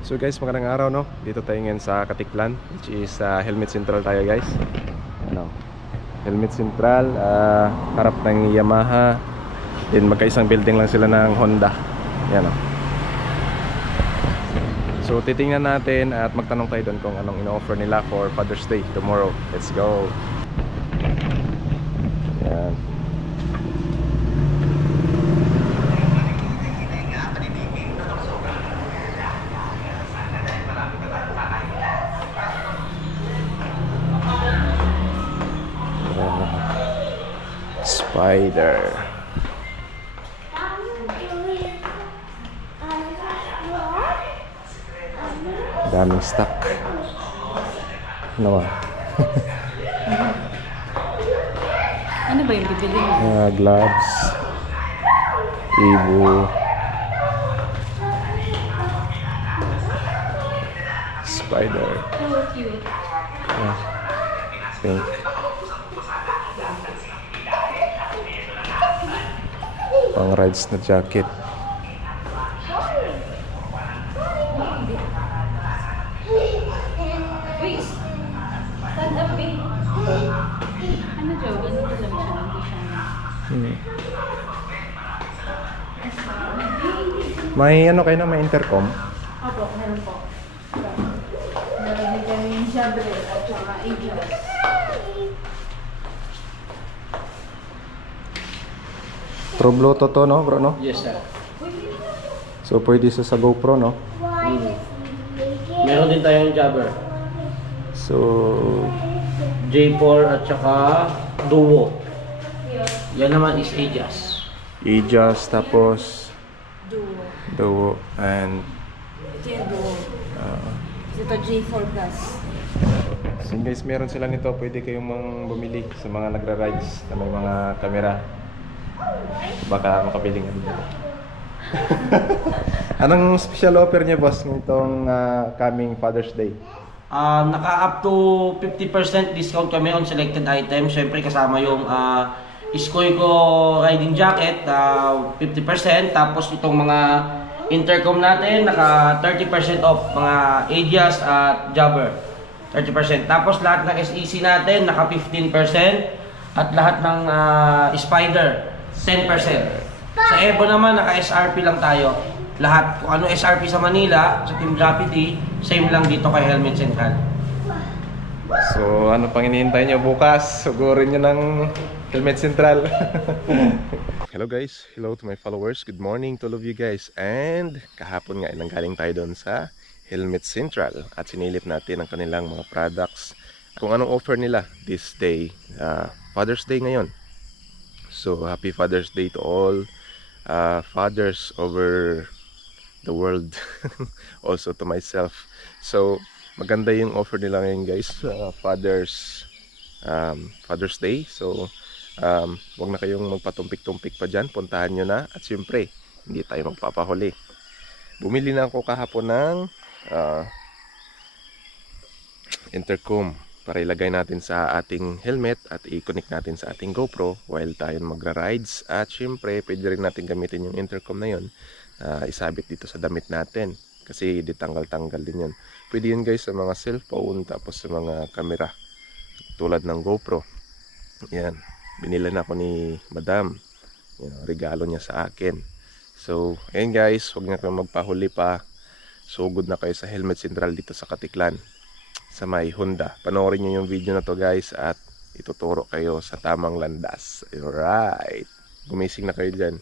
So guys, magandang araw no. Dito tayo ngayon sa Katiklan, which is Helmet Central tayo guys. Ano? Helmet Central, harap ng Yamaha. Then magkaisang building lang sila ng Honda. Yan o. So titingnan natin at magtanong tayo doon kung anong ino-offer nila for Father's Day tomorrow. Let's go. Yan. Spider. Daming stock. Ano ba? Ano ba yung bibili mo? Gloves. Ibu. Spider. Oh, cute. Pink. Pang rides na jacket. Uy! Stand up, babe. Ano, Joe? Ganito lang siya. Hindi siya. May ano kayo na may intercom? Opo, meron po. Meron din kami yung Jabril at saka Aegis. True Bluetooth to no bro no? Yes, sir. So pwede sa GoPro no? Meron din tayong Jabber. So J4 at saka Duo. Yan naman is Aegis. Aegis tapos Duo. Duo and Ito yung Duo. Ito J4 Plus. so guys, meron sila nito. Pwede kayong bumili sa mga nagra-rides na may mga camera. Baka makabili nga dito. Anong special offer niya boss nitong coming Father's Day? Naka up to 50% discount kami on selected items. Siyempre kasama yung Iskoyko riding jacket, 50%. Tapos itong mga intercom natin, naka 30% off. Mga Aegis at Jabber, 30%. Tapos lahat ng SEC natin, naka 15%. At lahat ng Spider, 10%. Sa Evo naman, naka SRP lang tayo. Lahat, kung ano SRP sa Manila, sa Team Gravity, same lang dito kay Helmet Central. So ano pang hinihintay niyo bukas? Sugurin niyo ng Helmet Central. Hello guys, hello to my followers. Good morning to all of you guys. And kahapon nga nanggaling tayo doon sa Helmet Central at sinilip natin ang kanilang mga products. Kung anong offer nila this day, Father's Day ngayon. So happy Father's Day to all fathers over the world. Also to myself. So maganda yung offer nila ngayon guys, Father's Day. So wag na kayong magpatumpik-tumpik pa dyan, puntahan nyo na. At siyempre hindi tayo magpapahuli. Bumili na ako kahapon ng intercom para ilagay natin sa ating helmet at i-connect natin sa ating GoPro while tayo magra-rides. At syempre pwede rin natin gamitin yung intercom na yun, isabit dito sa damit natin kasi di tanggal-tanggal din yun. Pwede yun guys sa mga cellphone, tapos sa mga camera tulad ng GoPro. Yan, binila na ako ni Madam, regalo niya sa akin. So ayun guys, huwag na kayong magpahuli pa. Sugod na kayo sa Helmet Central dito sa Katiklan sa may Honda. Panoorin nyo yung video na to guys at ituturo kayo sa tamang landas. Alright, gumising na kayo dyan.